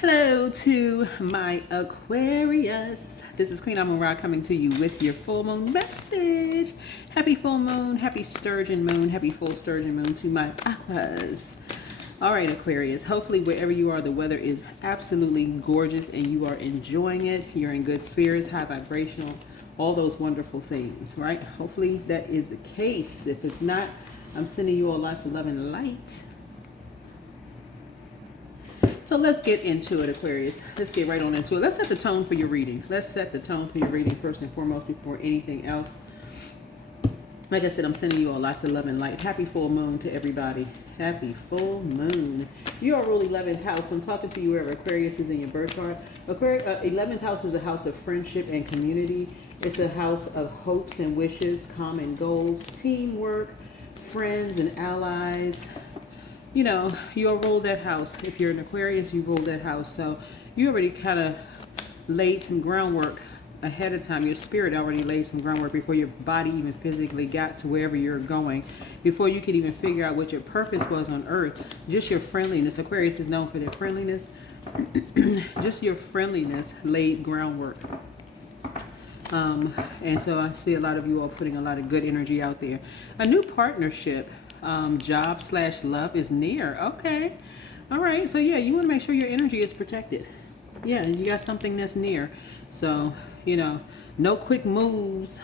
Hello to my Aquarius. This is Queen Amun Ra coming to you with your full moon message. Happy full moon, happy sturgeon moon, happy full sturgeon moon to my Aquas. All right, Aquarius. Hopefully, wherever you are, the weather is absolutely gorgeous and you are enjoying it. You're in good spirits, high vibrational, all those wonderful things, right? Hopefully, that is the case. If it's not, I'm sending you all lots of love and light. So let's get into it, Aquarius. Let's get right on into it. Let's set the tone for your reading. Let's set the tone for your reading first and foremost before anything else. Like I said, I'm sending you all lots of love and light. Happy full moon to everybody. Happy full moon. You are rule 11th house. I'm talking to you wherever Aquarius is in your birth chart. Aquarius, 11th house is a house of friendship and community. It's a house of hopes and wishes, common goals, teamwork, friends and allies. You know, you'll rule that house. If you're an Aquarius, you rule that house. So you already kind of laid some groundwork ahead of time. Your spirit already laid some groundwork before your body even physically got to wherever you're going. Before you could even figure out what your purpose was on earth. Just your friendliness. Aquarius is known for their friendliness. Just your friendliness laid groundwork. And so I see a lot of you all putting a lot of good energy out there. A new partnership. Job/love is near. Okay. All right. So yeah, you want to make sure your energy is protected. Yeah, you got something that's near. So, no quick moves,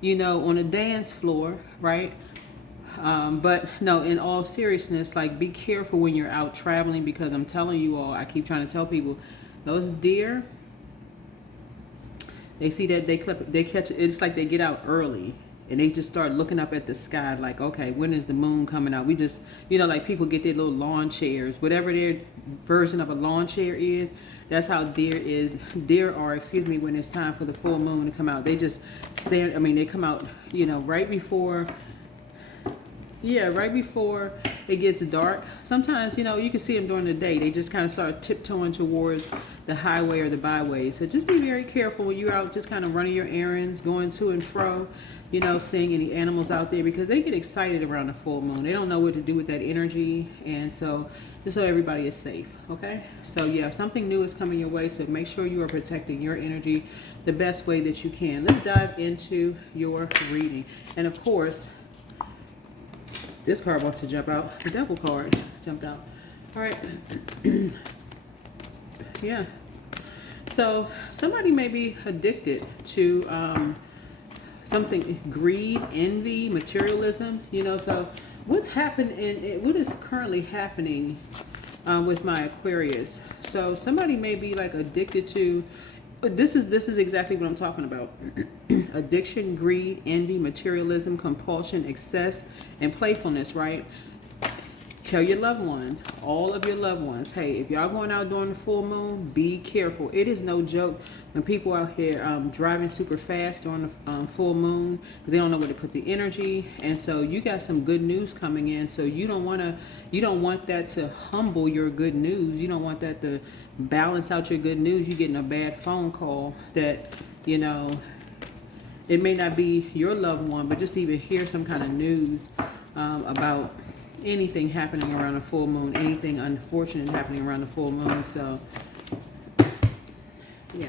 on a dance floor, right? But no, in all seriousness, like be careful when you're out traveling, because I'm telling you all, I keep trying to tell people, those deer, they see that they catch it. It's like they get out early. And they just start looking up at the sky like, okay, when is the moon coming out? We just, like people get their little lawn chairs, whatever their version of a lawn chair is. That's how deer are, when it's time for the full moon to come out. They just stand, they come out, right before it gets dark. Sometimes, you can see them during the day. They just kind of start tiptoeing towards the highway or the byway. So just be very careful when you're out just kind of running your errands, going to and fro, seeing any animals out there, because they get excited around the full moon. They don't know what to do with that energy. And so just so everybody is safe, okay? So yeah, something new is coming your way, so make sure you are protecting your energy the best way that you can. Let's dive into your reading. And of course, this card wants to jump out. The Devil card jumped out. All right. Yeah. So somebody may be addicted to something, greed, envy, materialism. So what's happened what is currently happening with my Aquarius? So somebody may be like addicted to. This is exactly what I'm talking about. Addiction, greed, envy, materialism, compulsion, excess, and playfulness, right? Tell your loved ones, all of your loved ones, hey, if y'all going out during the full moon, be careful. It is no joke when people out here driving super fast during the full moon, because they don't know where to put the energy. And so you got some good news coming in. So you don't want that to humble your good news. You don't want that to balance out your good news. You're getting a bad phone call that, it may not be your loved one, but just to even hear some kind of news about anything happening around a full moon, anything unfortunate happening around the full moon. So yeah,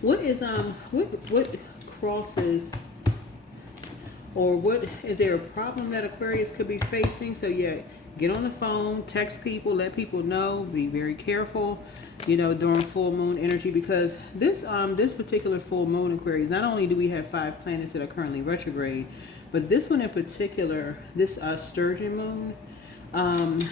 what is what crosses, or what is there a problem that Aquarius could be facing? So yeah, get on the phone, text people, let people know, be very careful, during full moon energy, because this particular full moon, Aquarius, not only do we have 5 planets that are currently retrograde, but this one in particular, this sturgeon moon,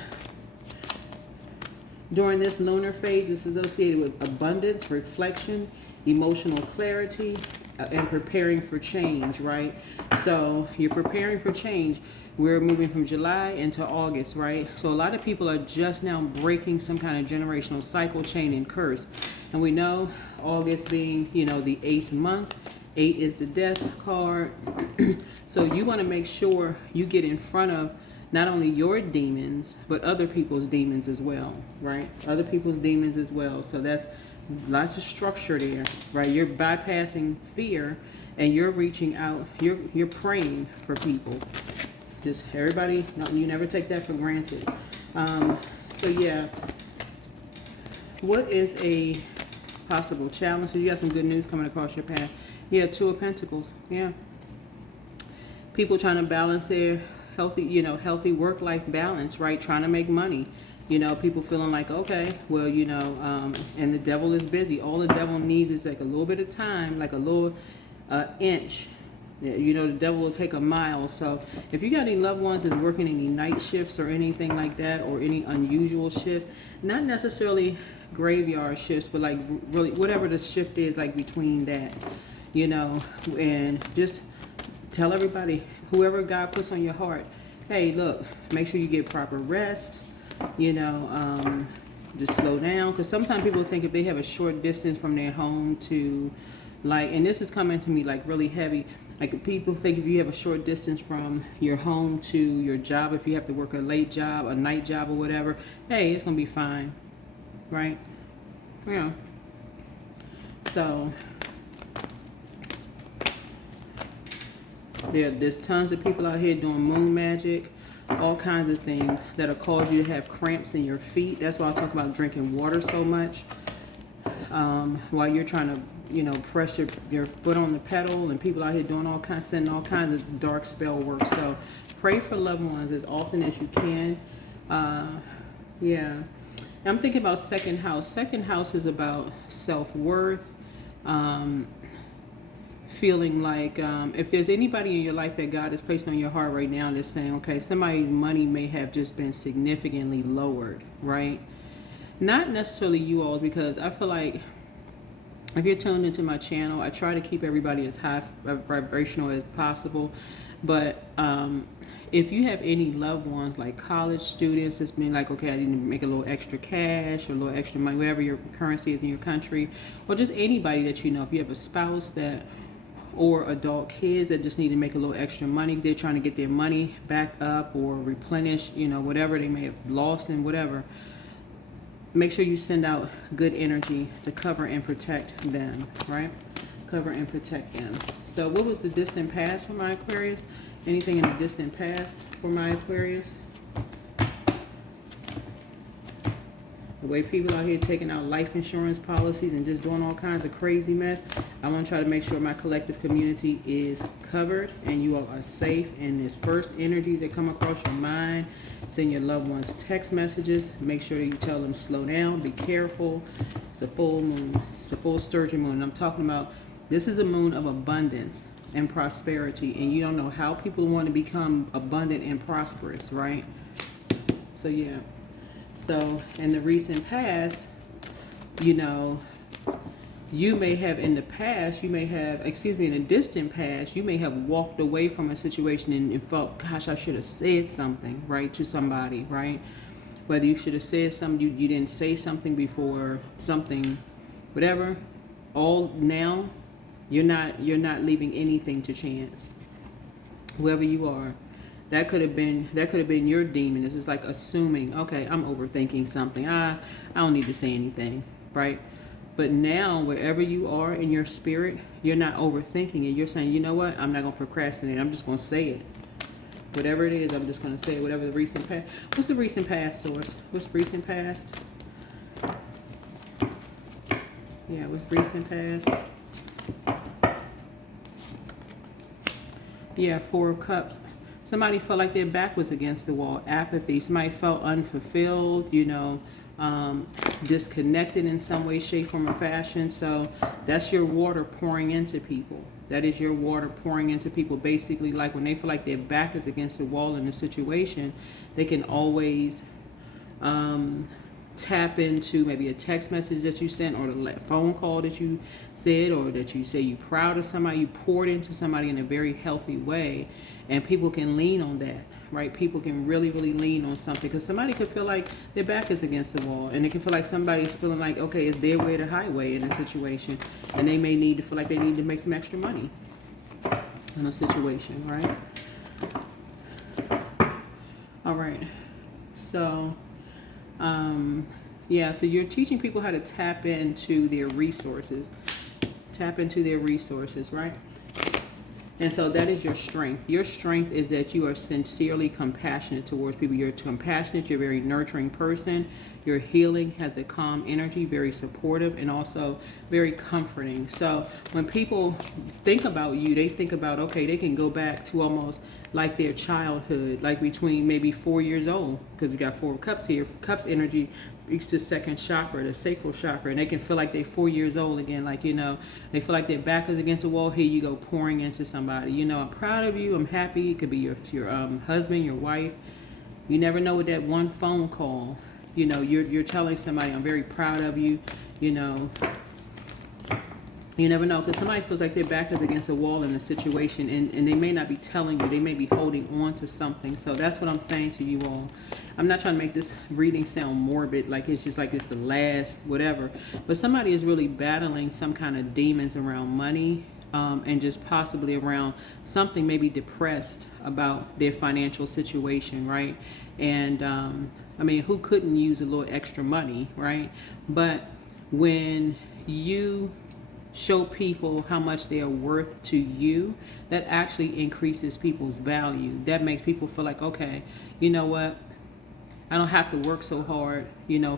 during this lunar phase, is associated with abundance, reflection, emotional clarity, and preparing for change, right? So you're preparing for change. We're moving from July into August, right? So a lot of people are just now breaking some kind of generational cycle, chain, and curse. And we know August being, the 8th month. 8 is the death card. So you want to make sure you get in front of not only your demons, but other people's demons as well, right? Other people's demons as well. So that's lots of structure there, right? You're bypassing fear and you're reaching out. You're praying for people. Just everybody, no, you never take that for granted. So yeah, What is a possible challenge? So you got some good news coming across your path. Yeah, Two of Pentacles. Yeah. People trying to balance their healthy work-life balance, right? Trying to make money. People feeling like, okay, well, and the devil is busy. All the devil needs is like a little bit of time, like a little inch. The devil will take a mile. So if you got any loved ones that's working any night shifts or anything like that, or any unusual shifts, not necessarily graveyard shifts, but like really whatever the shift is, like between that, and just tell everybody, whoever God puts on your heart, hey, look, make sure you get proper rest, just slow down. Because sometimes people think if they have a short distance from their home to, like, and this is coming to me like really heavy, like people think if you have a short distance from your home to your job, if you have to work a late job, a night job or whatever, hey, it's going to be fine, right? Yeah. So there's tons of people out here doing moon magic, all kinds of things that'll cause you to have cramps in your feet. That's why I talk about drinking water so much while you're trying to, press your foot on the pedal, and people out here doing sending all kinds of dark spell work. So pray for loved ones as often as you can. Yeah. I'm thinking about second house. Second house is about self-worth, feeling like if there's anybody in your life that God has placed on your heart right now that's saying, okay, somebody's money may have just been significantly lowered, right? Not necessarily you all, because I feel like if you're tuned into my channel, I try to keep everybody as high vibrational as possible. But if you have any loved ones, like college students, that's been like, okay, I need to make a little extra cash or a little extra money, whatever your currency is in your country, or just anybody that if you have a spouse that, or adult kids that just need to make a little extra money, they're trying to get their money back up or replenish, whatever they may have lost and whatever. Make sure you send out good energy to cover and protect them, right? Cover and protect them. So what was the distant past for my Aquarius? Anything in the distant past for my Aquarius? The way people out here taking out life insurance policies and just doing all kinds of crazy mess. I want to try to make sure my collective community is covered and you all are safe. And this first energies that come across your mind, send your loved ones text messages. Make sure that you tell them slow down, be careful. It's a full moon. It's a full sturgeon moon. I'm talking about, this is a moon of abundance and prosperity. And you don't know how people want to become abundant and prosperous, right? So yeah. So in the recent past, you may have in the distant past, you may have walked away from a situation and felt, gosh, I should have said something, right, to somebody, right? Whether you should have said something, you didn't say something before, something, whatever. All now, you're not leaving anything to chance. Whoever you are. That could have been your demon. It's just like assuming, okay, I'm overthinking something. I don't need to say anything, right? But now, wherever you are in your spirit, you're not overthinking it. You're saying, you know what? I'm not going to procrastinate. I'm just going to say it. Whatever it is, I'm just going to say it. Whatever the recent past. What's the recent past, source? What's recent past? Yeah, what's recent past? Yeah, Four of Cups. Somebody felt like their back was against the wall. Apathy. Somebody felt unfulfilled, disconnected in some way, shape, form, or fashion. So that's your water pouring into people. That is your water pouring into people. Basically, like when they feel like their back is against the wall in a situation, they can always tap into maybe a text message that you sent, or the phone call that you said, or that you say you're proud of somebody. You poured into somebody in a very healthy way. And people can lean on that, right? People can really, really lean on something, because somebody could feel like their back is against the wall, and it can feel like somebody's feeling like, okay, it's their way to highway in a situation, and they may need to feel like they need to make some extra money in a situation, right? All right. So, yeah, so you're teaching people how to tap into their resources. Tap into their resources, right? And so that is your strength. Your strength is that you are sincerely compassionate towards people. You're compassionate. You're a very nurturing person. You're healing, have the calm energy, very supportive, and also very comforting. So when people think about you, they think about, okay, they can go back to almost like their childhood, like between maybe 4 years old, because we got 4 cups here. Cups energy speaks to second chakra, the sacral chakra, and they can feel like they're 4 years old again. Like, they feel like their back is against the wall. Here you go, pouring into somebody. I'm proud of you. I'm happy. It could be your husband, your wife. You never know with that one phone call. You're telling somebody, I'm very proud of you. You never know, because somebody feels like their back is against a wall in a situation, and they may not be telling you. They may be holding on to something. So that's what I'm saying to you all. I'm not trying to make this reading sound morbid, like it's just like it's the last whatever. But somebody is really battling some kind of demons around money, and just possibly around something, maybe depressed about their financial situation, right? And who couldn't use a little extra money, right? But when you show people how much they are worth to you, that actually increases people's value. That makes people feel like, okay, you know what? I don't have to work so hard,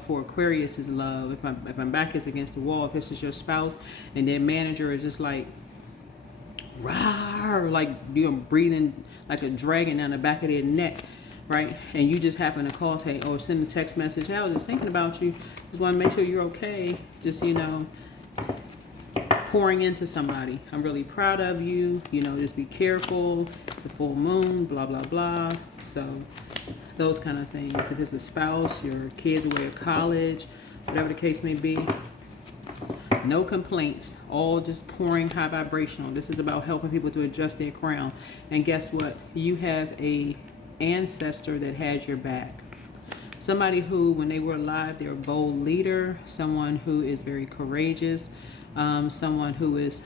for Aquarius's love. If my back is against the wall, if this is your spouse and their manager is just like, rawr, like breathing like a dragon down the back of their neck, right? And you just happen to call, say, or send a text message, hey, I was just thinking about you. Just want to make sure you're okay. Just, pouring into somebody. I'm really proud of you. Just be careful. It's a full moon, blah, blah, blah. So those kind of things. If it's a spouse, your kids away at college, whatever the case may be. No complaints, all just pouring high vibrational. This is about helping people to adjust their crown. And guess what? You have a ancestor that has your back. Somebody who, when they were alive, they're a bold leader, someone who is very courageous, someone who is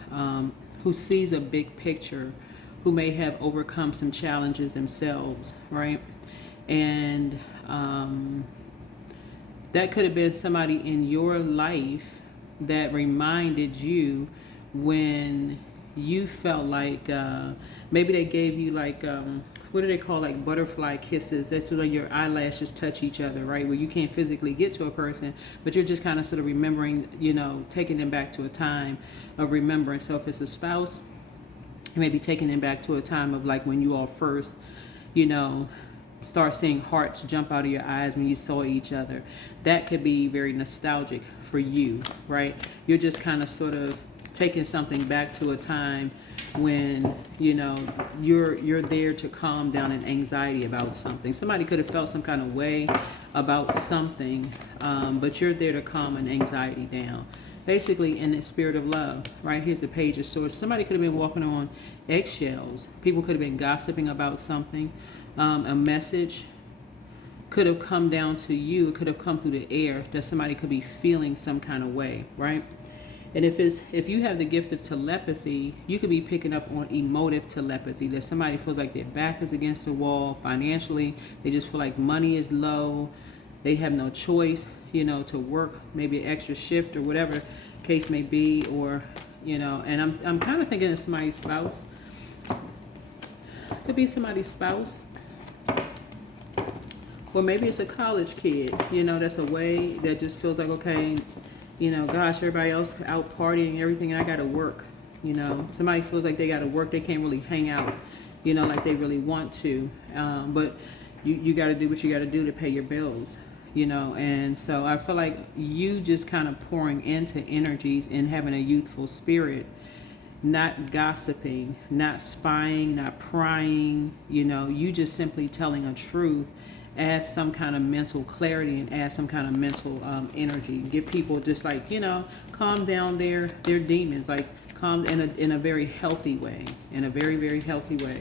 who sees a big picture, who may have overcome some challenges themselves, right? And that could have been somebody in your life that reminded you when you felt like maybe they gave you like what do they call, like butterfly kisses? That's when your eyelashes touch each other, right? Where you can't physically get to a person, but you're just kind of sort of remembering, taking them back to a time of remembrance. So if it's a spouse, maybe taking them back to a time of like when you all first, start seeing hearts jump out of your eyes when you saw each other. That could be very nostalgic for you, right? You're just kind of sort of taking something back to a time when you're there to calm down an anxiety about something. Somebody could have felt some kind of way about something, but you're there to calm an anxiety down, basically in the spirit of love, right? Here's the Page of Swords. Somebody could have been walking on eggshells. People could have been gossiping about something. A message could have come down to you. It could have come through the air that somebody could be feeling some kind of way, right? And if you have the gift of telepathy, you could be picking up on emotive telepathy, that somebody feels like their back is against the wall financially. They just feel like money is low. They have no choice, to work maybe an extra shift or whatever case may be, or, and I'm kind of thinking of somebody's spouse. Could be somebody's spouse. Or maybe it's a college kid, that's away, that just feels like, okay, gosh, everybody else out partying and everything, and I got to work. Somebody feels like they got to work. They can't really hang out, like they really want to. But you got to do what you got to do to pay your bills, And so I feel like you just kind of pouring into energies and having a youthful spirit, not gossiping, not spying, not prying, you just simply telling a truth. Add some kind of mental clarity and add some kind of mental energy. Give people just like, calm down their demons, like calm in a very healthy way, in a very, very healthy way.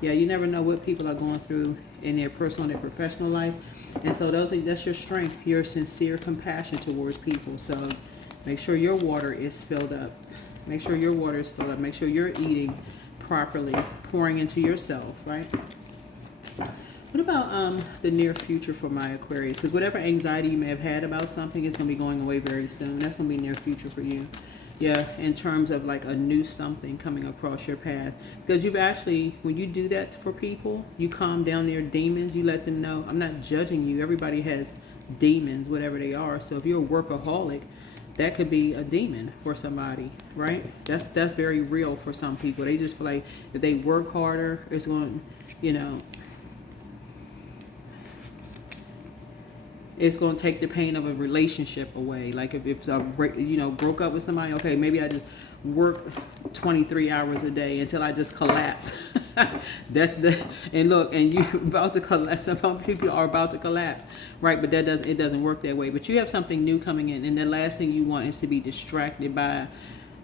Yeah, you never know what people are going through in their personal and their professional life. And so that's your strength, your sincere compassion towards people. So make sure your water is filled up. Make sure your water is filled up. Make sure you're eating properly, pouring into yourself, right? What about the near future for my Aquarius? Because whatever anxiety you may have had about something is going to be going away very soon. That's going to be near future for you. Yeah, in terms of like a new something coming across your path. Because you've actually, when you do that for people, you calm down their demons. You let them know, I'm not judging you. Everybody has demons, whatever they are. So if you're a workaholic, that could be a demon for somebody, right? That's very real for some people. They just feel like if they work harder, it's going to, it's going to take the pain of a relationship away. Like if I, broke up with somebody, okay, maybe I just work 23 hours a day until I just collapse. And look, and you about to collapse. Some people are about to collapse, right? But it doesn't work that way. But you have something new coming in, and the last thing you want is to be distracted by,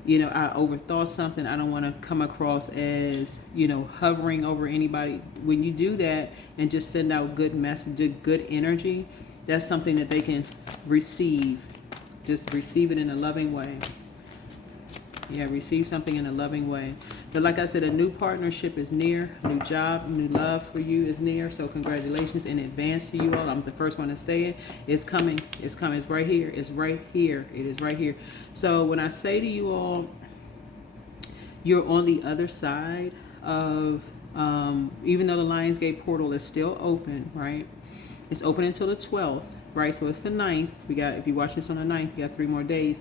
I overthought something. I don't want to come across as, hovering over anybody. When you do that and just send out good messages, good energy, that's something that they can receive. Just receive it in a loving way. Yeah, receive something in a loving way. But like I said, a new partnership is near. A new job, new love for you is near. So congratulations in advance to you all. I'm the first one to say it. It's coming. It's coming. It's right here. It's right here. It is right here. So when I say to you all, you're on the other side of, even though the Lionsgate portal is still open, right? It's open until the 12th, right? So it's the 9th. So if you watch this on the 9th, you got 3 more days.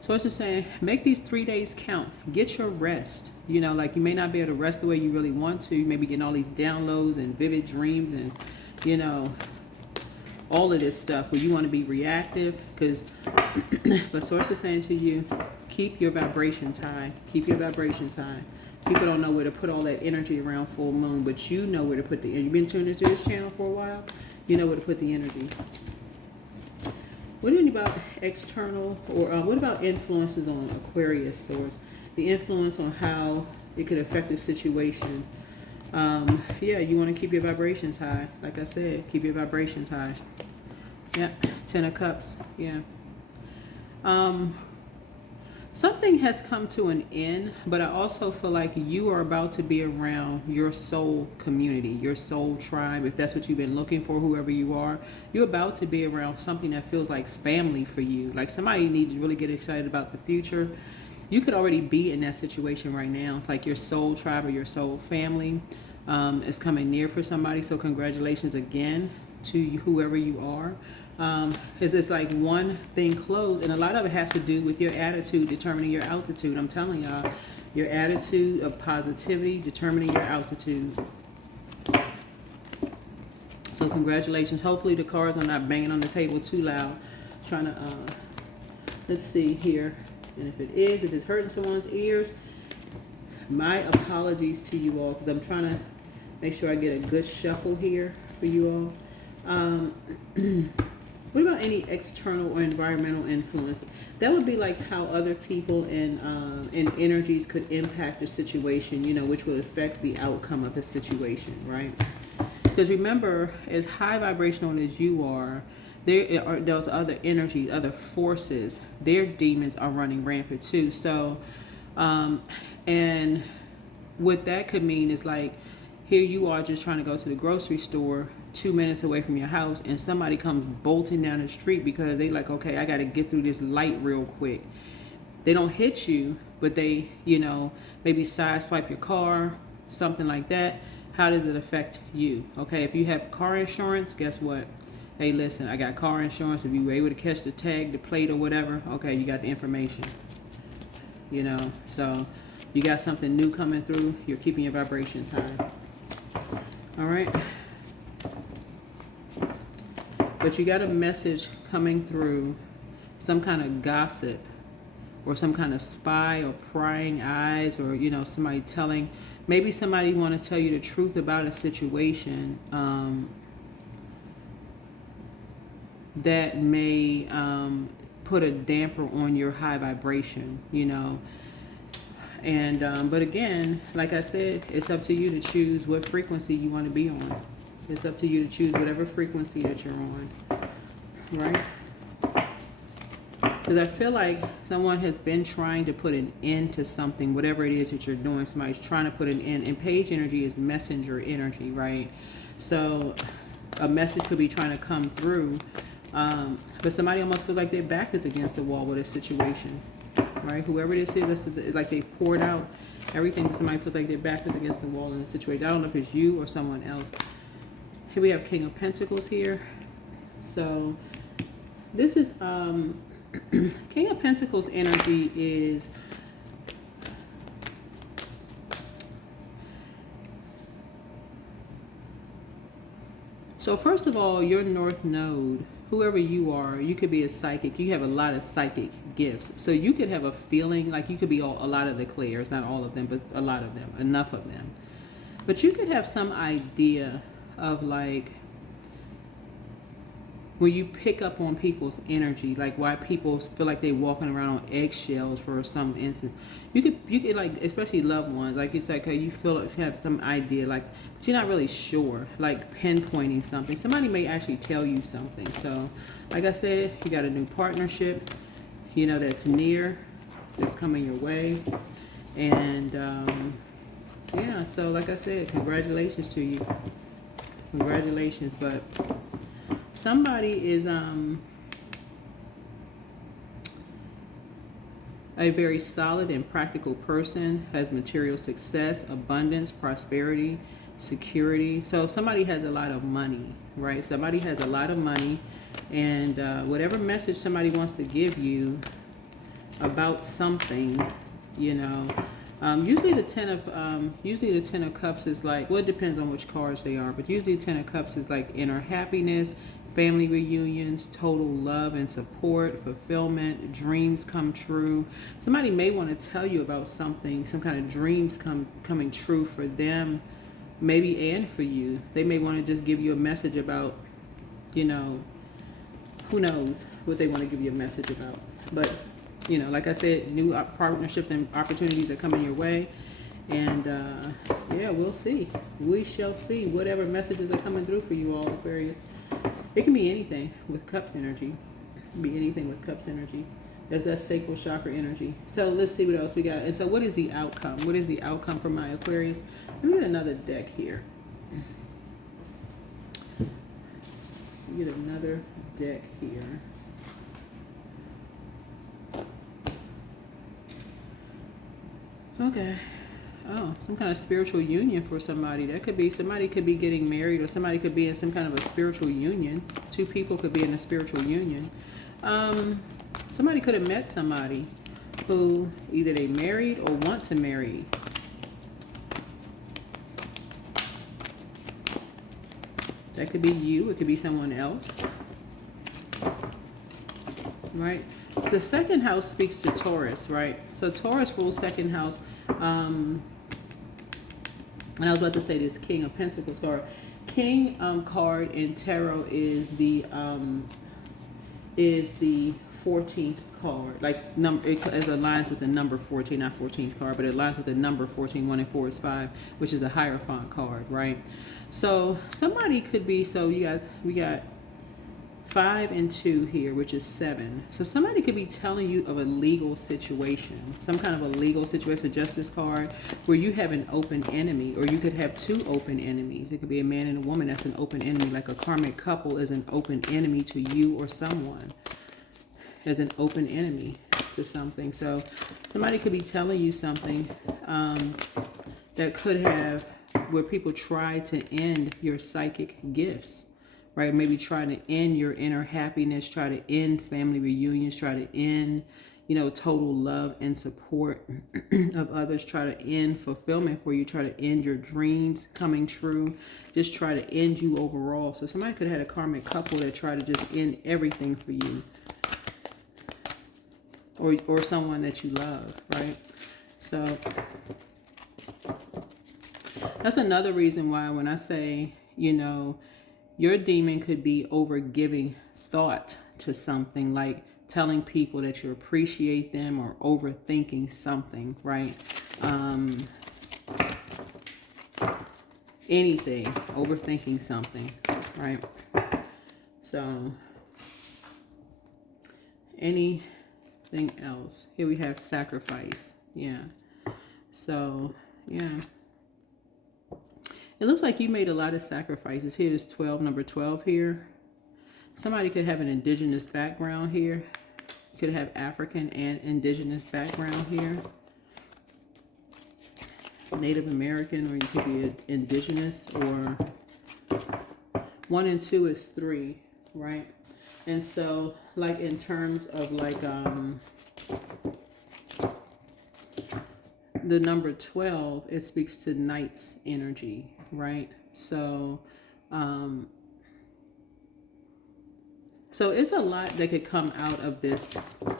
So it's just saying, make these 3 days count. Get your rest. Like you may not be able to rest the way you really want to. You may be getting all these downloads and vivid dreams and, all of this stuff where you want to be reactive. But Source is saying to you, keep your vibrations high. Keep your vibrations high. People don't know where to put all that energy around full moon, but you know where to put the energy. You've been tuned into this channel for a while. You know where to put the energy. What do you think about external, or what about influences on Aquarius Source? The influence on how it could affect the situation. Yeah, you want to keep your vibrations high. Like I said, keep your vibrations high. Yeah, 10 of Cups. Yeah. Something has come to an end, but I also feel like you are about to be around your soul community, your soul tribe. If that's what you've been looking for, whoever you are, you're about to be around something that feels like family for you. Like somebody needs to really get excited about the future. You could already be in that situation right now. Like your soul tribe or your soul family is coming near for somebody. So congratulations again to whoever you are. Because it's like one thing closed, and a lot of it has to do with your attitude determining your altitude. I'm telling y'all, your attitude of positivity determining your altitude. So congratulations. Hopefully the cards are not banging on the table too loud. Trying to, let's see here. And if it's hurting someone's ears, my apologies to you all, because I'm trying to make sure I get a good shuffle here for you all. What about any external or environmental influence? That would be like how other people and energies could impact the situation, which would affect the outcome of the situation, right? Because remember, as high vibrational as you are, there are those other energies, other forces, their demons are running rampant too. So, and what that could mean is like, here you are just trying to go to the grocery store 2 minutes away from your house, and somebody comes bolting down the street because they like, okay, I got to get through this light real quick. They don't hit you, but they, maybe side swipe your car, something like that. How does it affect you? Okay, if you have car insurance, guess what? Hey, listen, I got car insurance. If you were able to catch the tag, the plate, or whatever, okay, you got the information. So you got something new coming through. You're keeping your vibrations high. All right. But you got a message coming through, some kind of gossip or some kind of spy or prying eyes, or, somebody maybe somebody want to tell you the truth about a situation that may put a damper on your high vibration, And, but again, like I said, it's up to you to choose what frequency you want to be on. It's up to you to choose whatever frequency that you're on, right? Because I feel like someone has been trying to put an end to something, whatever it is that you're doing. Somebody's trying to put an end. And page energy is messenger energy, right? So a message could be trying to come through. But somebody almost feels like their back is against the wall with a situation. right? Whoever this is, it's like they poured out everything. Somebody feels like their back is against the wall in a situation. I don't know if it's you or someone else. Here we have King of Pentacles here. So this is King of Pentacles energy is so first of all, your North Node, whoever you are, you could be a psychic. You have a lot of psychic gifts. So you could have a feeling, like you could be a lot of the clairs, not all of them, but a lot of them, enough of them. But you could have some idea of like, when you pick up on people's energy, like why people feel like they're walking around on eggshells for some instance. You could like, especially loved ones, like it's like you feel like you have some idea, like, but you're not really sure, like pinpointing something. Somebody may actually tell you something. So, like I said, you got a new partnership, you know, that's near, that's coming your way, and yeah. So, like I said, congratulations to you. Congratulations, but. Somebody is a very solid and practical person, has material success, abundance, prosperity, security. So somebody has a lot of money, right? Somebody has a lot of money, and whatever message somebody wants to give you about something, you know. Usually the Ten of Cups is like, well, it depends on which cards they are, but usually the Ten of Cups is like inner happiness, family reunions, total love and support, fulfillment, dreams come true. Somebody may want to tell you about something, some kind of dreams coming true for them, maybe, and for you. They may want to just give you a message about, you know, who knows what they want to give you a message about. But, you know, like I said, new partnerships and opportunities are coming your way. And, yeah, we'll see. We shall see whatever messages are coming through for you all, Aquarius. It can be anything with Cups energy. It can be anything with Cups energy. There's that sacral chakra energy. So let's see what else we got. And so what is the outcome? What is the outcome for my Aquarius? Let me get another deck here. Get another deck here. Okay. Oh, some kind of spiritual union for somebody. That could be, somebody could be getting married, or somebody could be in some kind of a spiritual union. Two people could be in a spiritual union. Somebody could have met somebody who either they married or want to marry. That could be you. It could be someone else. Right? So second house speaks to Taurus, right? So Taurus rules second house. And I was about to say this King of Pentacles card. King card in tarot is the 14th card. Like number, it aligns with the number 14, not 14th card, but it aligns with the number 14. 1 and 4 is 5, which is a Hierophant card, right? So somebody could be, so we got 5 and 2 here, which is 7. So somebody could be telling you of a legal situation, some kind of a legal situation, a justice card, where you have an open enemy, or you could have two open enemies. It could be a man and a woman that's an open enemy, like a karmic couple is an open enemy to you, or someone as an open enemy to something. So somebody could be telling you something that could have, where people try to end your psychic gifts. Right? Maybe try to end your inner happiness, try to end family reunions, try to end, you know, total love and support of others, try to end fulfillment for you, try to end your dreams coming true, just try to end you overall. So somebody could have had a karmic couple that tried to just end everything for you, or someone that you love, right? So that's another reason why when I say, you know, your demon could be over giving thought to something, like telling people that you appreciate them, or overthinking something, right? Anything, overthinking something, right? So anything else. Here we have sacrifice. Yeah. So, yeah. It looks like you made a lot of sacrifices. Here is 12, number 12 here. Somebody could have an indigenous background here. could have African and indigenous background here. Native American, or you could be indigenous, or 1 and 2 is 3, right? And so, like, in terms of like the number 12, it speaks to Knight's energy, right? So so it's a lot that could come out of this,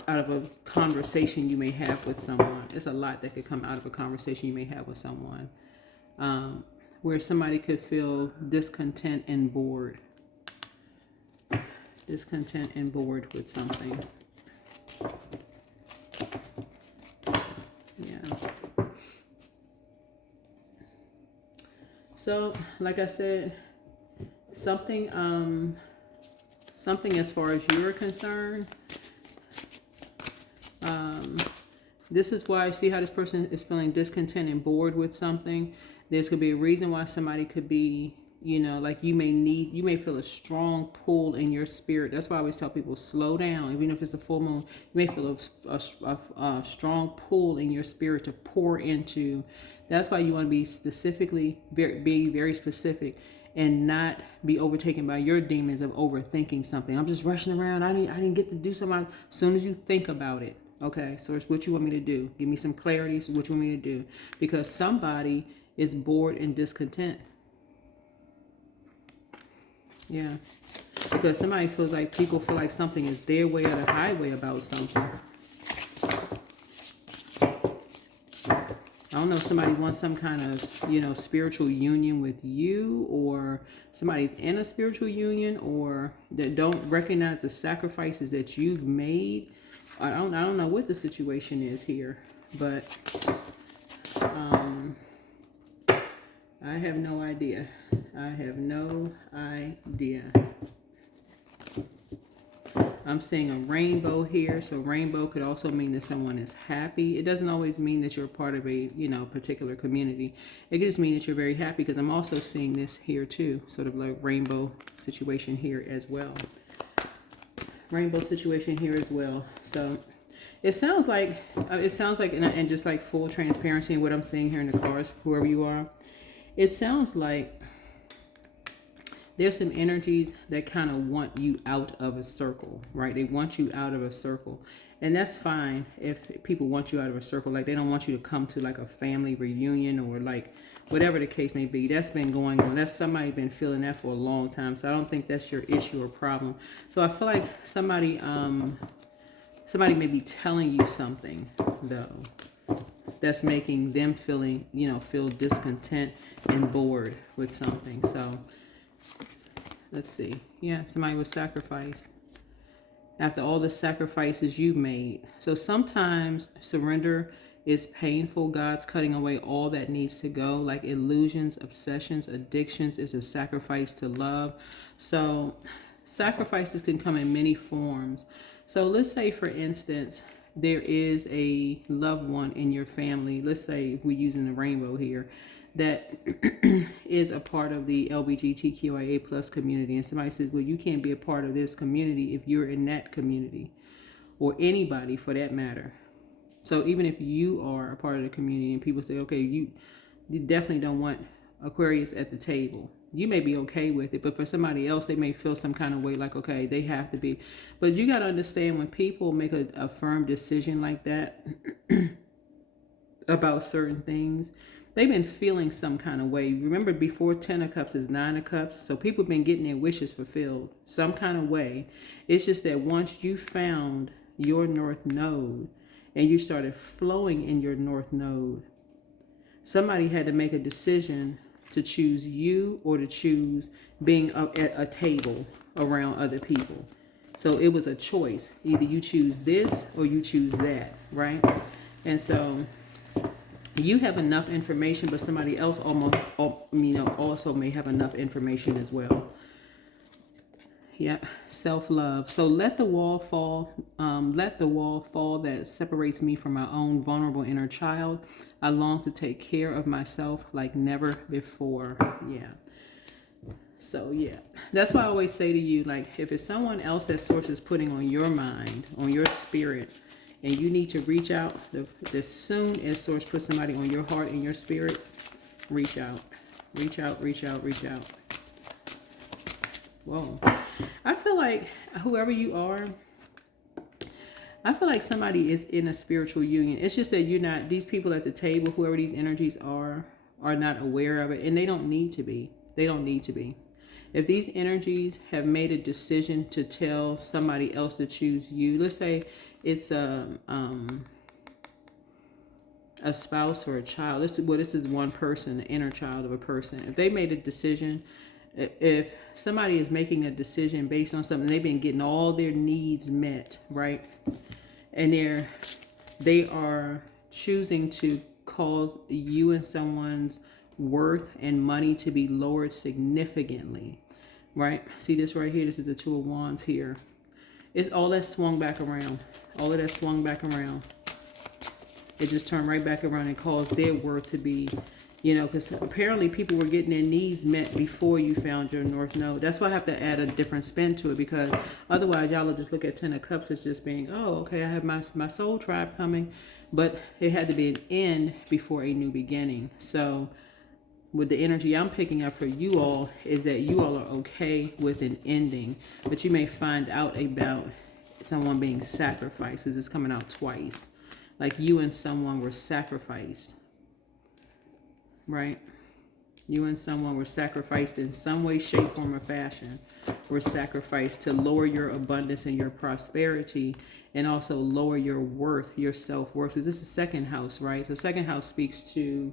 out of a conversation you may have with someone. It's a lot that could come out of a conversation you may have with someone, where somebody could feel discontent and bored. Discontent and bored with something. Yeah. So, like I said, something as far as you're concerned, this is why, see how this person is feeling discontent and bored with something. There's going to be a reason why somebody could be, you know, like you may feel a strong pull in your spirit. That's why I always tell people, slow down. Even if it's a full moon, you may feel a strong pull in your spirit to pour into. That's why you want to be be very specific and not be overtaken by your demons of overthinking something. I'm just rushing around. I didn't get to do something. As soon as you think about it, okay, so it's what you want me to do. Give me some clarity. So what you want me to do? Because somebody is bored and discontent. Yeah. Because somebody feels like, people feel like something is their way or the highway about something. I don't know if somebody wants some kind of, you know, spiritual union with you, or somebody's in a spiritual union, or that don't recognize the sacrifices that you've made. I don't know what the situation is here, but I have no idea. I have no idea. I'm seeing a rainbow here. So rainbow could also mean that someone is happy. It doesn't always mean that you're a part of a, you know, particular community. It could just mean that you're very happy, because I'm also seeing this here too. Sort of like rainbow situation here as well. Rainbow situation here as well. So it sounds like, and just like full transparency in what I'm seeing here in the cards, whoever you are, it sounds like there's some energies that kind of want you out of a circle, right? They want you out of a circle. And that's fine if people want you out of a circle. Like, they don't want you to come to like a family reunion, or like whatever the case may be. That's been going on. That's somebody been feeling that for a long time. So I don't think that's your issue or problem. So I feel like somebody may be telling you something though, that's making them feel discontent and bored with something. So let's see. Yeah, somebody was sacrificed after all the sacrifices you've made. So sometimes surrender is painful. God's cutting away all that needs to go, like illusions, obsessions, addictions, is a sacrifice to love. So sacrifices can come in many forms. So let's say, for instance, there is a loved one in your family. Let's say, if we're using the rainbow here, that is a part of the LGBTQIA plus community. And somebody says, well, you can't be a part of this community if you're in that community, or anybody for that matter. So even if you are a part of the community and people say, okay, you definitely don't want Aquarius at the table, you may be okay with it, but for somebody else, they may feel some kind of way, like, okay, they have to be. But you got to understand, when people make a firm decision like that about certain things, they've been feeling some kind of way. Remember, before 10 of Cups is 9 of Cups. So people have been getting their wishes fulfilled some kind of way. It's just that once you found your North Node and you started flowing in your North Node, somebody had to make a decision to choose you, or to choose being at a table around other people. So it was a choice. Either you choose this or you choose that, right? And so you have enough information, but somebody else also may have enough information as well. Yeah, self-love. So let the wall fall. Let the wall fall that separates me from my own vulnerable inner child. I long to take care of myself like never before. Yeah. So yeah, that's why I always say to you, like, if it's someone else that source is putting on your mind, on your spirit, and you need to reach out, as soon as source puts somebody on your heart and your spirit, reach out. Reach out, reach out, reach out. Whoa. I feel like whoever you are, I feel like somebody is in a spiritual union. It's just that you're not, these people at the table, whoever these energies are not aware of it, and they don't need to be. They don't need to be. If these energies have made a decision to tell somebody else to choose you, let's say it's a spouse or a child. This is one person, the inner child of a person. If they made a decision, if somebody is making a decision based on something, they've been getting all their needs met, right? And they are choosing to cause you and someone's worth and money to be lowered significantly, right? See this right here? This is the Two of Wands here. It's all that swung back around. All of that swung back around. It just turned right back around and caused their worth to be, because apparently people were getting their needs met before you found your North Node. That's why I have to add a different spin to it, because otherwise y'all will just look at Ten of Cups as just being, oh, okay, I have my soul tribe coming. But it had to be an end before a new beginning. So with the energy I'm picking up for you all is that you all are okay with an ending, but you may find out about someone being sacrificed, because it's coming out twice. Like you and someone were sacrificed, right? You and someone were sacrificed in some way, shape, form, or fashion. Were sacrificed to lower your abundance and your prosperity, and also lower your worth, your self-worth. This is the second house, right? So second house speaks to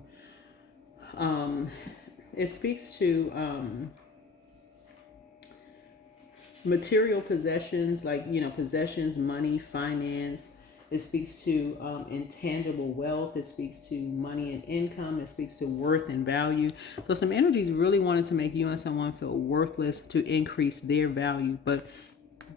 material possessions, like possessions, money, finance. It speaks to intangible wealth. It speaks to money and income. It speaks to worth and value. So some energies really wanted to make you and someone feel worthless to increase their value. But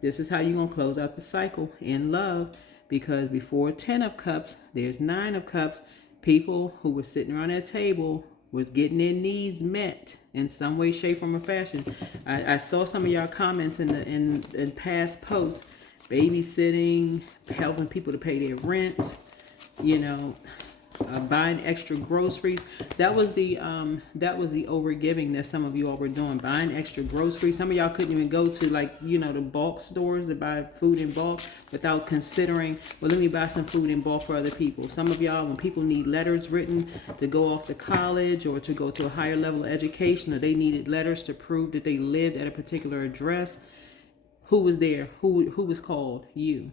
this is how you're going to close out the cycle in love, because before 10 of Cups, there's 9 of Cups. People who were sitting around that table was getting their needs met in some way, shape, form, or fashion. I saw some of y'all comments in past posts, babysitting, helping people to pay their rent, buying extra groceries. That was the overgiving that some of you all were doing, buying extra groceries. Some of y'all couldn't even go to the bulk stores to buy food in bulk without considering, well, let me buy some food in bulk for other people. Some of y'all, when people need letters written to go off to college or to go to a higher level of education, or they needed letters to prove that they lived at a particular address, who was there? Who was called? You.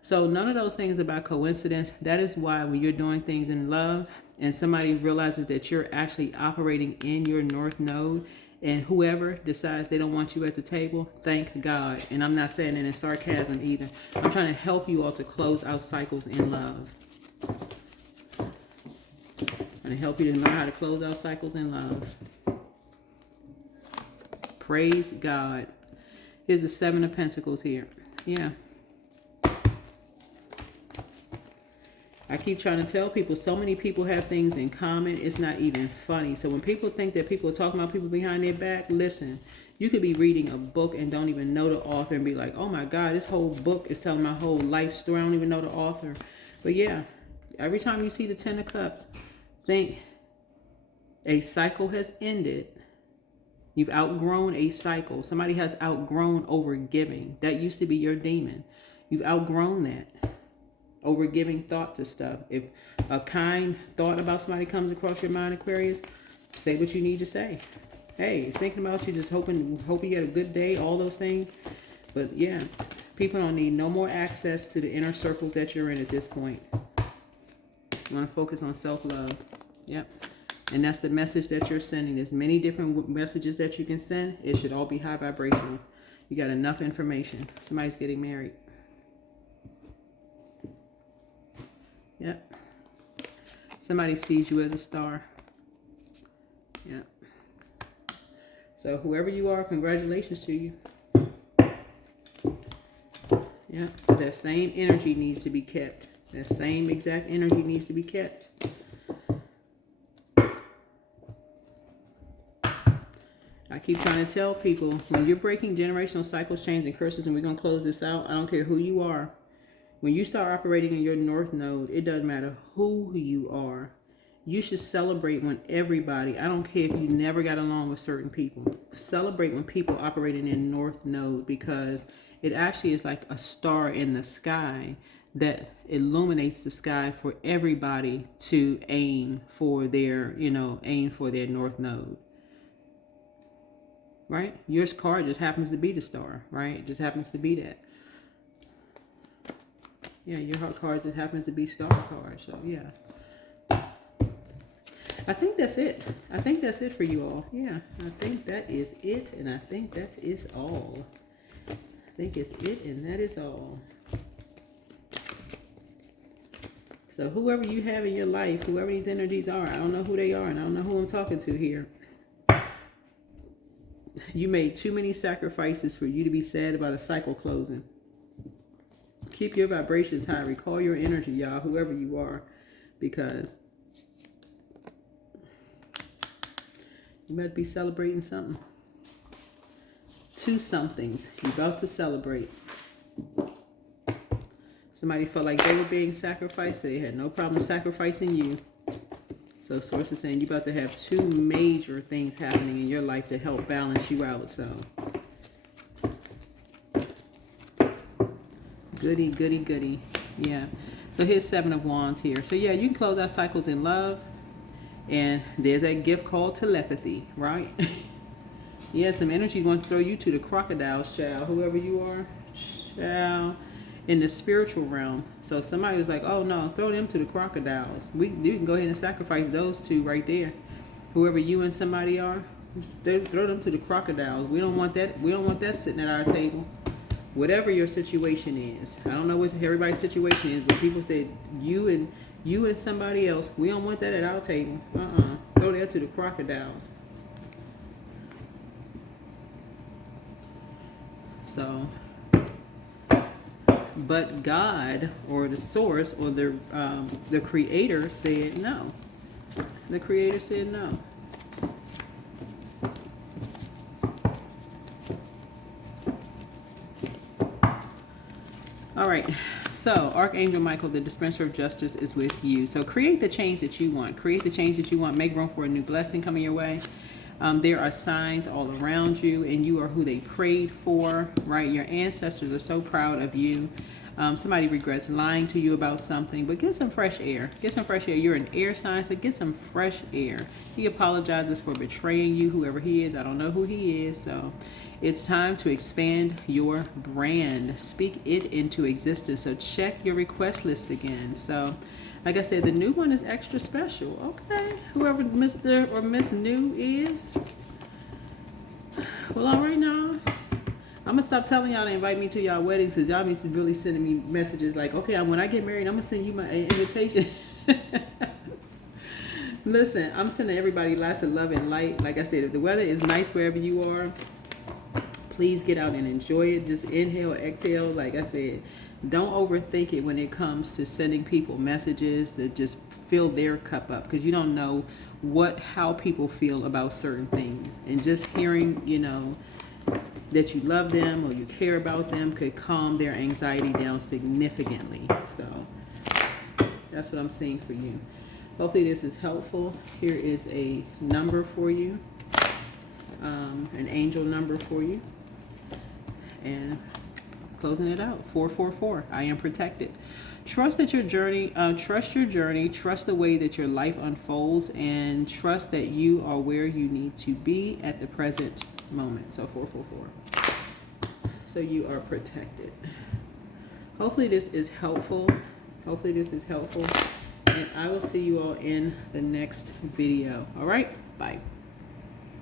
So none of those things are by coincidence. That is why when you're doing things in love and somebody realizes that you're actually operating in your North Node, and whoever decides they don't want you at the table, thank God. And I'm not saying it in sarcasm either. I'm trying to help you all to close out cycles in love. I'm trying to help you to learn how to close out cycles in love. Praise God. Here's the 7 of Pentacles here. Yeah. I keep trying to tell people, so many people have things in common, it's not even funny. So when people think that people are talking about people behind their back, listen, you could be reading a book and don't even know the author and be like, oh my God, this whole book is telling my whole life story. I don't even know the author. But yeah, every time you see the 10 of Cups, think a cycle has ended. You've outgrown a cycle. Somebody has outgrown overgiving. That used to be your demon. You've outgrown that. Overgiving thought to stuff. If a kind thought about somebody comes across your mind, Aquarius, say what you need to say. Hey, it's thinking about you, just hope you get a good day, all those things. But yeah, people don't need no more access to the inner circles that you're in at this point. You want to focus on self-love. Yep. And that's the message that you're sending. There's many different messages that you can send. It should all be high vibrational. You got enough information. Somebody's getting married. Yep. Somebody sees you as a star. Yep. So whoever you are, congratulations to you. Yep. That same energy needs to be kept. That same exact energy needs to be kept. I keep trying to tell people, when you're breaking generational cycles, chains, and curses, and we're going to close this out, I don't care who you are. When you start operating in your North Node, it doesn't matter who you are. You should celebrate when everybody, I don't care if you never got along with certain people, celebrate when people operating in North Node, because it actually is like a star in the sky that illuminates the sky for everybody to aim for their, aim for their North Node. Right? Your card just happens to be the star, right? It just happens to be that. Yeah, your heart card just happens to be star card. So yeah. I think that's it. I think that's it for you all. Yeah, I think that is it, and I think that is all. I think it's it, and that is all. So whoever you have in your life, whoever these energies are, I don't know who they are, and I don't know who I'm talking to here. You made too many sacrifices for you to be sad about a cycle closing. Keep your vibrations high. Recall your energy, y'all, whoever you are, because you might be celebrating something. Two somethings you're about to celebrate. Somebody felt like they were being sacrificed, so they had no problem sacrificing you. So Source is saying you're about to have two major things happening in your life to help balance you out. So goody, goody, goody. Yeah. So here's Seven of Wands here. So yeah, you can close out cycles in love. And there's that gift called telepathy, right? Yeah, some energy going to throw you to the crocodiles, child. Whoever you are, child. In the spiritual realm. So somebody was like, oh no, throw them to the crocodiles. You can go ahead and sacrifice those two right there. Whoever you and somebody are, throw them to the crocodiles. We don't want that. We don't want that sitting at our table. Whatever your situation is. I don't know what everybody's situation is, but people said you and somebody else, we don't want that at our table. Throw that to the crocodiles. So, but God or the source or the creator said no. The creator said no. All right. So Archangel Michael, the dispenser of justice, is with you. So create the change that you want. Create the change that you want. Make room for a new blessing coming your way. There are signs all around you, and you are who they prayed for, right? Your ancestors are so proud of you. Somebody regrets lying to you about something, but get some fresh air. Get some fresh air. You're an air sign, so get some fresh air. He apologizes for betraying you, whoever he is. I don't know who he is, so it's time to expand your brand. Speak it into existence. So check your request list again. So like I said, the new one is extra special. Okay, whoever Mr. or Miss New is. Well, all right now. I'm going to stop telling y'all to invite me to y'all weddings, because y'all be really sending me messages like, okay, when I get married, I'm going to send you my invitation. Listen, I'm sending everybody lots of love and light. Like I said, if the weather is nice wherever you are, please get out and enjoy it. Just inhale, exhale. Like I said, don't overthink it when it comes to sending people messages that just fill their cup up, because you don't know how people feel about certain things. And just hearing, that you love them or you care about them could calm their anxiety down significantly. So that's what I'm seeing for you. Hopefully this is helpful. Here is a number for you, an angel number for you, and closing it out. 444. I am protected. Trust your journey, trust the way that your life unfolds, and trust that you are where you need to be at the present moment. So 444. So you are protected. Hopefully this is helpful. And I will see you all in the next video. All right, bye.